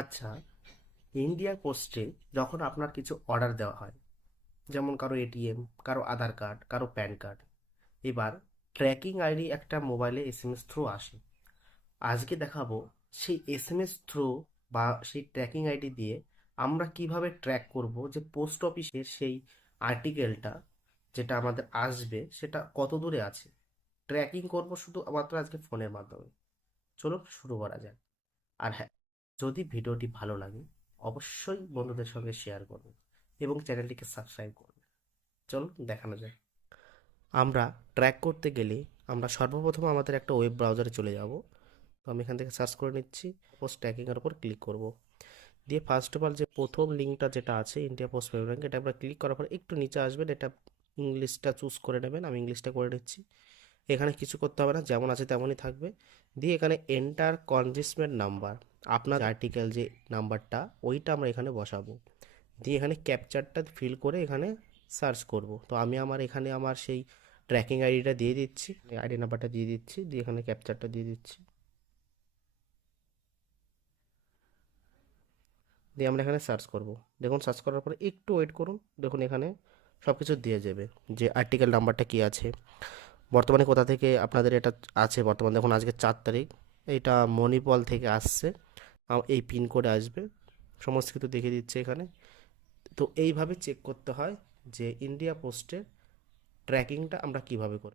আচ্ছা, ইন্ডিয়া পোস্টে যখন আপনার কিছু অর্ডার দেওয়া হয়, যেমন কারো এটিএম, কারো আধার কার্ড, কারো প্যান কার্ড, এবার ট্র্যাকিং আইডি একটা মোবাইলে এসএমএস থ্রু আসে। আজকে দেখাবো সেই এসএমএস থ্রু বা সেই ট্র্যাকিং আইডি দিয়ে আমরা কিভাবে ট্র্যাক করব যে পোস্ট অফিসের সেই আর্টিকেলটা যেটা আমাদের আসবে সেটা কত দূরে আছে। ট্র্যাকিং করব শুধু মাত্র আজকে ফোনের মাধ্যমে। চলো শুরু করা যাক। আর হ্যাঁ, যদি ভিডিওটি ভালো লাগে অবশ্যই বন্ধুদের সঙ্গে শেয়ার করবেন এবং চ্যানেলটিকে সাবস্ক্রাইব করবেন। চলুন দেখানো যায়। আমরা ট্র্যাক করতে গেলে আমরা সর্বপ্রথম আমাদের একটা ওয়েব ব্রাউজারে চলে যাব। তো আমি এখান থেকে সার্চ করে নিচ্ছি, পোস্ট ট্র্যাকিংয়ের উপর ক্লিক করব। দিয়ে ফার্স্ট অফ অল যে প্রথম লিঙ্কটা যেটা আছে ইন্ডিয়া পোস্ট পেমেন্ট ব্যাঙ্ক, এটা আমরা ক্লিক করার পর একটু নিচে আসবেন, এটা ইংলিশটা চুজ করে নেবেন। আমি ইংলিশটা করে নিচ্ছি। এখানে কিছু করতে হবে না, যেমন আছে তেমনই থাকবে। দিয়ে এখানে এন্টার কনজিসমেন্ট নাম্বার, আপনার আর্টিকেল যে নাম্বারটা ওইটা আমরা এখানে বসাবো। দিয়ে এখানে ক্যাপচারটা ফিল করে এখানে সার্চ করব। তো আমি এখানে আমার সেই ট্র্যাকিং আইডিটা দিয়ে দিচ্ছি, আইডি নাম্বারটা দিয়ে দিচ্ছি, দিয়ে এখানে ক্যাপচারটা দিয়ে দিচ্ছি। দিয়ে আমরা এখানে সার্চ করব। দেখুন সার্চ করার পরে একটু ওয়েট করুন, দেখুন এখানে সব কিছু দিয়ে যাবে, যে আর্টিকেল নাম্বারটা কি আছে, বর্তমানে কোথা থেকে আপনাদের এটা আছে। বর্তমানে দেখুন আজকে 4 তারিখ, এটা মণিপাল থেকে আসছে, এই পিনকোডে আসবে, সমস্ত কিছু দেখিয়ে দিচ্ছে এখানে। তো এইভাবে চেক করতে হয় যে ইন্ডিয়া পোস্টের ট্র্যাকিংটা আমরা কিভাবে করি।